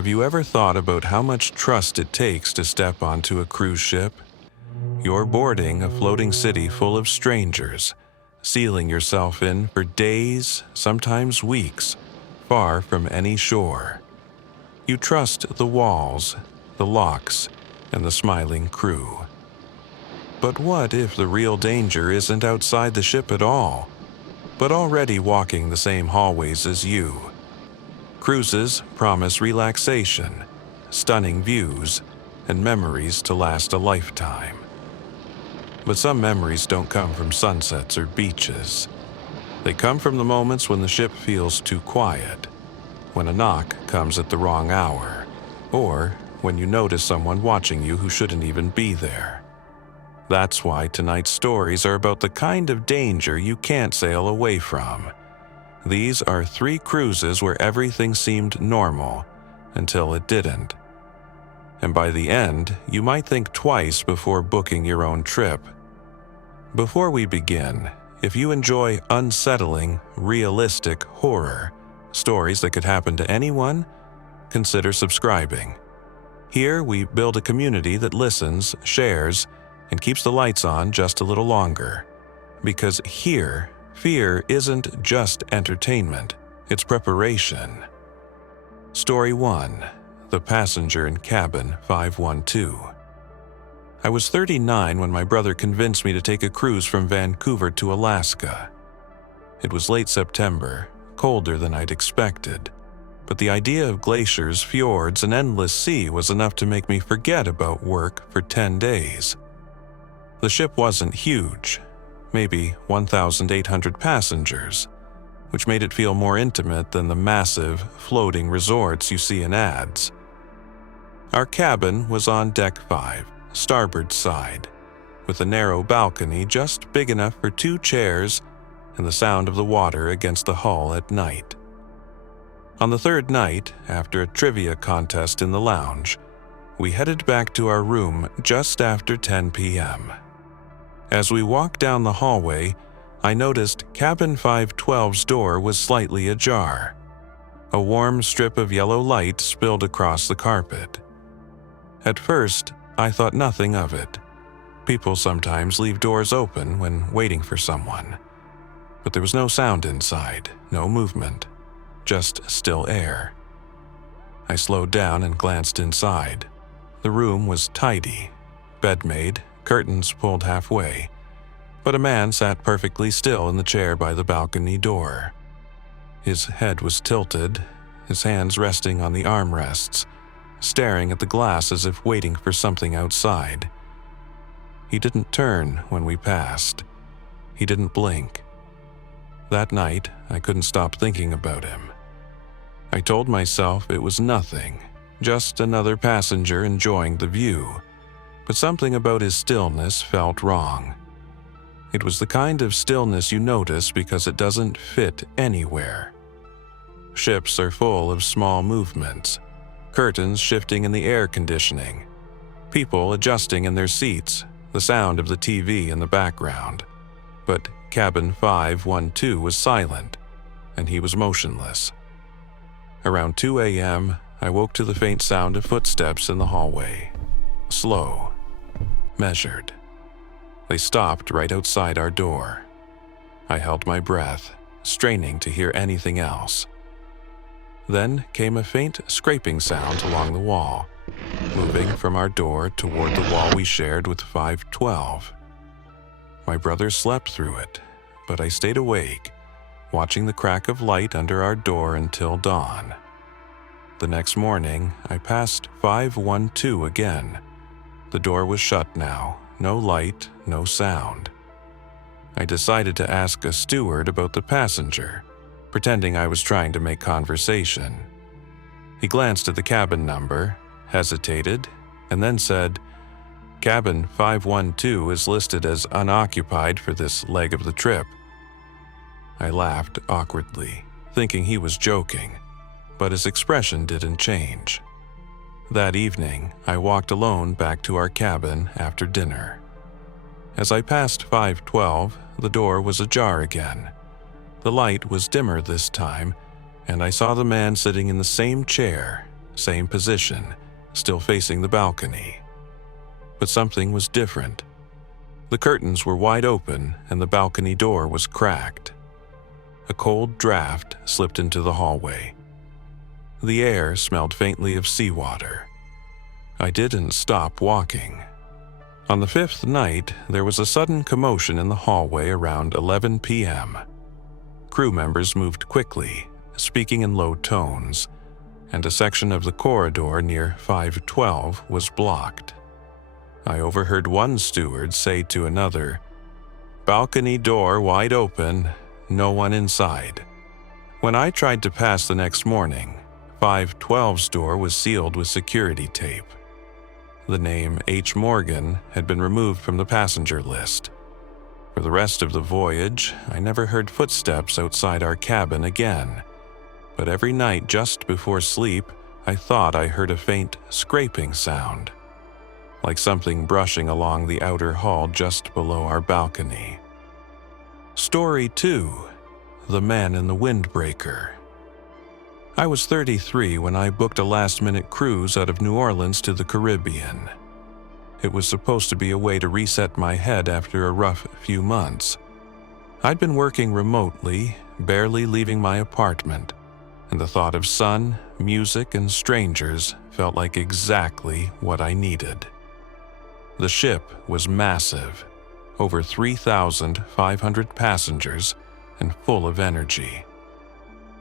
Have you ever thought about how much trust it takes to step onto a cruise ship? You're boarding a floating city full of strangers, sealing yourself in for days, sometimes weeks, far from any shore. You trust the walls, the locks, and the smiling crew. But what if the real danger isn't outside the ship at all, but already walking the same hallways as you? Cruises promise relaxation, stunning views, and memories to last a lifetime. But some memories don't come from sunsets or beaches. They come from the moments when the ship feels too quiet, when a knock comes at the wrong hour, or when you notice someone watching you who shouldn't even be there. That's why tonight's stories are about the kind of danger you can't sail away from. These are 3 cruises where everything seemed normal until it didn't. And by the end, you might think twice before booking your own trip. Before we begin, if you enjoy unsettling, realistic horror, stories that could happen to anyone, consider subscribing. Here we build a community that listens, shares, and keeps the lights on just a little longer. Because here, fear isn't just entertainment, it's preparation. Story 1. The Passenger in Cabin 512. I was 39 when my brother convinced me to take a cruise from Vancouver to Alaska. It was late September, colder than I'd expected, but the idea of glaciers, fjords, and endless sea was enough to make me forget about work for 10 days. The ship wasn't huge, maybe 1,800 passengers, which made it feel more intimate than the massive, floating resorts you see in ads. Our cabin was on deck 5, starboard side, with a narrow balcony just big enough for 2 chairs and the sound of the water against the hull at night. On the 3rd night, after a trivia contest in the lounge, we headed back to our room just after 10 p.m. As we walked down the hallway, I noticed cabin 512's door was slightly ajar. A warm strip of yellow light spilled across the carpet. At first, I thought nothing of it. People sometimes leave doors open when waiting for someone. But there was no sound inside, no movement, just still air. I slowed down and glanced inside. The room was tidy, bed made, curtains pulled halfway, but a man sat perfectly still in the chair by the balcony door. His head was tilted, his hands resting on the armrests, staring at the glass as if waiting for something outside. He didn't turn when we passed. He didn't blink. That night, I couldn't stop thinking about him. I told myself it was nothing, just another passenger enjoying the view, but something about his stillness felt wrong. It was the kind of stillness you notice because it doesn't fit anywhere. Ships are full of small movements, curtains shifting in the air conditioning, people adjusting in their seats, the sound of the TV in the background. But cabin 512 was silent, and he was motionless. Around 2 a.m., I woke to the faint sound of footsteps in the hallway. Slow, measured. They stopped right outside our door. I held my breath, straining to hear anything else. Then came a faint scraping sound along the wall, moving from our door toward the wall we shared with 512. My brother slept through it, but I stayed awake, watching the crack of light under our door until dawn. The next morning, I passed 512 again. The door was shut now, no light, no sound. I decided to ask a steward about the passenger, pretending I was trying to make conversation. He glanced at the cabin number, hesitated, and then said, "Cabin 512 is listed as unoccupied for this leg of the trip." I laughed awkwardly, thinking he was joking, but his expression didn't change. That evening, I walked alone back to our cabin after dinner. As I passed 512, the door was ajar again. The light was dimmer this time, and I saw the man sitting in the same chair, same position, still facing the balcony. But something was different. The curtains were wide open and the balcony door was cracked. A cold draft slipped into the hallway. The air smelled faintly of seawater. I didn't stop walking. On the fifth night, there was a sudden commotion in the hallway around 11 p.m. Crew members moved quickly, speaking in low tones, and a section of the corridor near 512 was blocked. I overheard one steward say to another, "Balcony door wide open, no one inside." When I tried to pass the next morning, 512's door was sealed with security tape. The name H. Morgan had been removed from the passenger list. For the rest of the voyage, I never heard footsteps outside our cabin again. But every night just before sleep, I thought I heard a faint scraping sound, like something brushing along the outer hall just below our balcony. Story 2: The Man in the Windbreaker. I was 33 when I booked a last-minute cruise out of New Orleans to the Caribbean. It was supposed to be a way to reset my head after a rough few months. I'd been working remotely, barely leaving my apartment, and the thought of sun, music, and strangers felt like exactly what I needed. The ship was massive, over 3,500 passengers, and full of energy.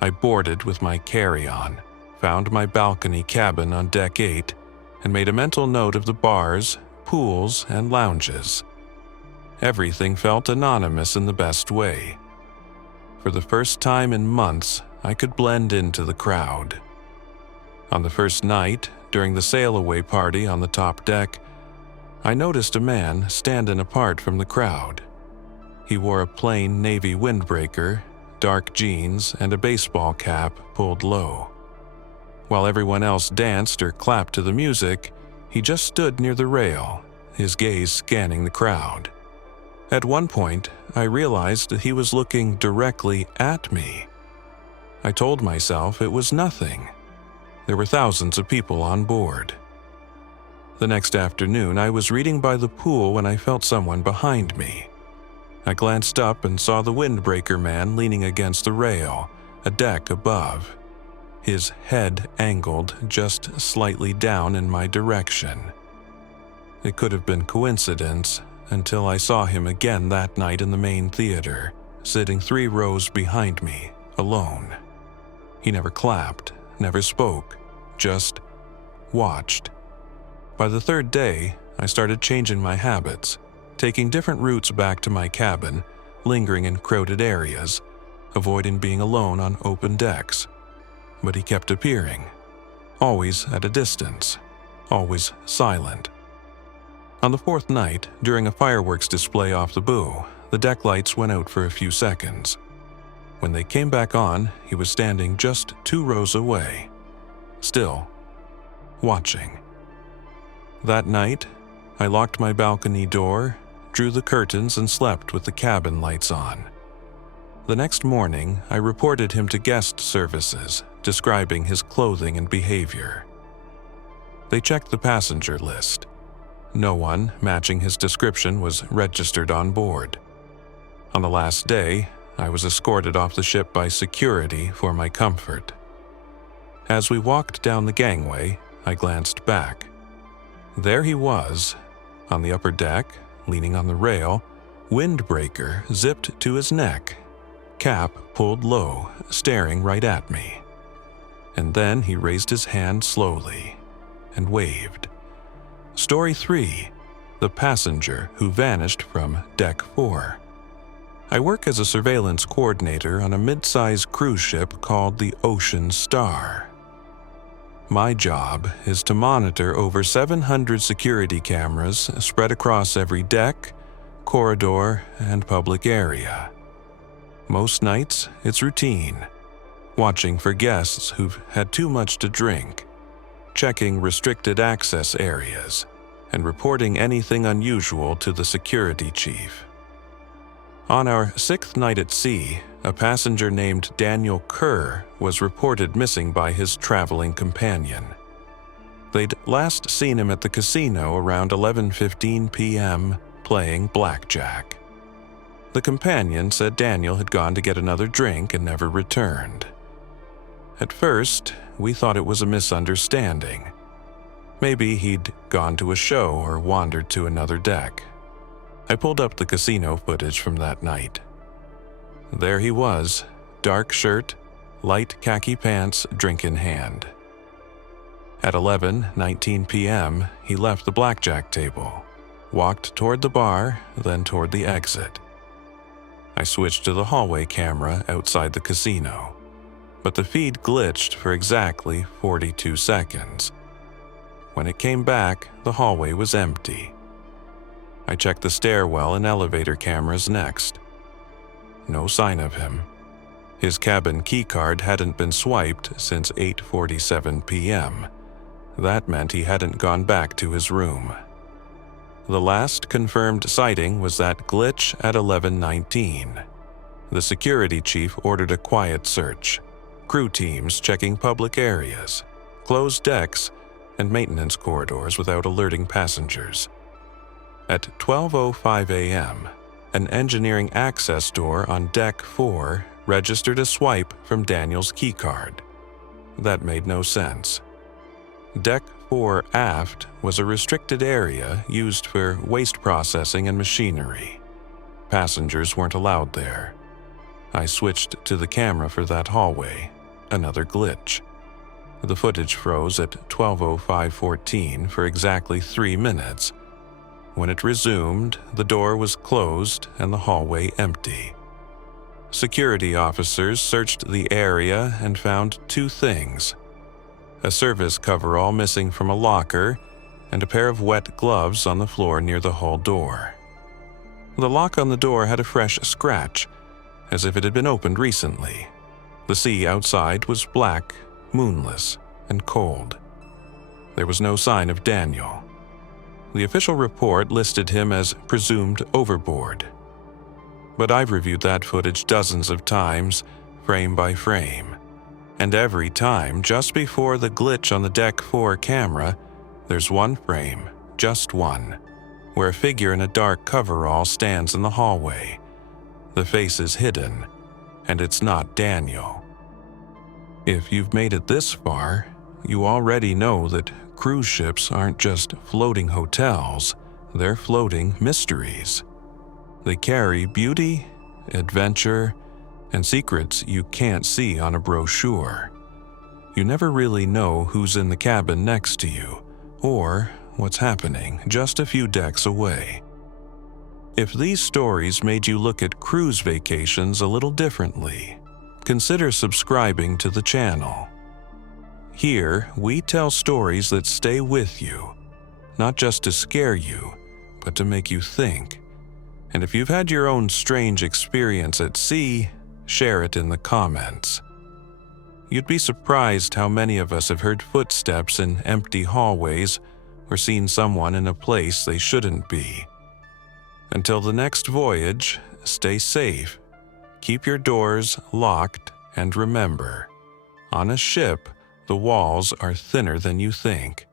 I boarded with my carry-on, found my balcony cabin on deck 8, and made a mental note of the bars, pools, and lounges. Everything felt anonymous in the best way. For the first time in months, I could blend into the crowd. On the first night, during the sail-away party on the top deck, I noticed a man standing apart from the crowd. He wore a plain navy windbreaker, dark jeans, and a baseball cap pulled low. While everyone else danced or clapped to the music, he just stood near the rail, his gaze scanning the crowd. At one point, I realized that he was looking directly at me. I told myself it was nothing. There were thousands of people on board. The next afternoon, I was reading by the pool when I felt someone behind me. I glanced up and saw the windbreaker man leaning against the rail, a deck above, his head angled just slightly down in my direction. It could have been coincidence until I saw him again that night in the main theater, sitting 3 rows behind me, alone. He never clapped, never spoke, just watched. By the 3rd day, I started changing my habits, taking different routes back to my cabin, lingering in crowded areas, avoiding being alone on open decks. But he kept appearing, always at a distance, always silent. On the 4th night, during a fireworks display off the bow, the deck lights went out for a few seconds. When they came back on, he was standing just 2 rows away, still watching. That night, I locked my balcony door, drew the curtains, and slept with the cabin lights on. The next morning, I reported him to guest services, describing his clothing and behavior. They checked the passenger list. No one matching his description was registered on board. On the last day, I was escorted off the ship by security for my comfort. As we walked down the gangway, I glanced back. There he was, on the upper deck, leaning on the rail, windbreaker zipped to his neck, cap pulled low, staring right at me. And then he raised his hand slowly and waved. Story 3: The Passenger Who Vanished from Deck 4. I work as a surveillance coordinator on a mid-size cruise ship called the Ocean Star. My job is to monitor over 700 security cameras spread across every deck, corridor, and public area. Most nights, it's routine, watching for guests who've had too much to drink, checking restricted access areas, and reporting anything unusual to the security chief. On our 6th night at sea, a passenger named Daniel Kerr was reported missing by his traveling companion. They'd last seen him at the casino around 11:15 p.m. playing blackjack. The companion said Daniel had gone to get another drink and never returned. At first, we thought it was a misunderstanding. Maybe he'd gone to a show or wandered to another deck. I pulled up the casino footage from that night. There he was, dark shirt, light khaki pants, drink in hand. At 11:19 p.m., he left the blackjack table, walked toward the bar, then toward the exit. I switched to the hallway camera outside the casino, but the feed glitched for exactly 42 seconds. When it came back, the hallway was empty. I checked the stairwell and elevator cameras next. No sign of him. His cabin keycard hadn't been swiped since 8:47 p.m. That meant he hadn't gone back to his room. The last confirmed sighting was that glitch at 11:19. The security chief ordered a quiet search, crew teams checking public areas, closed decks, and maintenance corridors without alerting passengers. At 12:05 a.m., an engineering access door on Deck 4 registered a swipe from Daniel's keycard. That made no sense. Deck 4 aft was a restricted area used for waste processing and machinery. Passengers weren't allowed there. I switched to the camera for that hallway. Another glitch. The footage froze at 12:05:14 for exactly 3 minutes. When it resumed, the door was closed and the hallway empty. Security officers searched the area and found 2 things: a service coverall missing from a locker and a pair of wet gloves on the floor near the hall door. The lock on the door had a fresh scratch, as if it had been opened recently. The sea outside was black, moonless, and cold. There was no sign of Daniel. The official report listed him as presumed overboard. But I've reviewed that footage dozens of times, frame by frame. And every time, just before the glitch on the Deck 4 camera, there's one frame, just one, where a figure in a dark coverall stands in the hallway. The face is hidden, and it's not Daniel. If you've made it this far, you already know that cruise ships aren't just floating hotels, they're floating mysteries. They carry beauty, adventure, and secrets you can't see on a brochure. You never really know who's in the cabin next to you, or what's happening just a few decks away. If these stories made you look at cruise vacations a little differently, consider subscribing to the channel. Here, we tell stories that stay with you, not just to scare you, but to make you think. And if you've had your own strange experience at sea, share it in the comments. You'd be surprised how many of us have heard footsteps in empty hallways or seen someone in a place they shouldn't be. Until the next voyage, stay safe, keep your doors locked, and remember, on a ship, the walls are thinner than you think.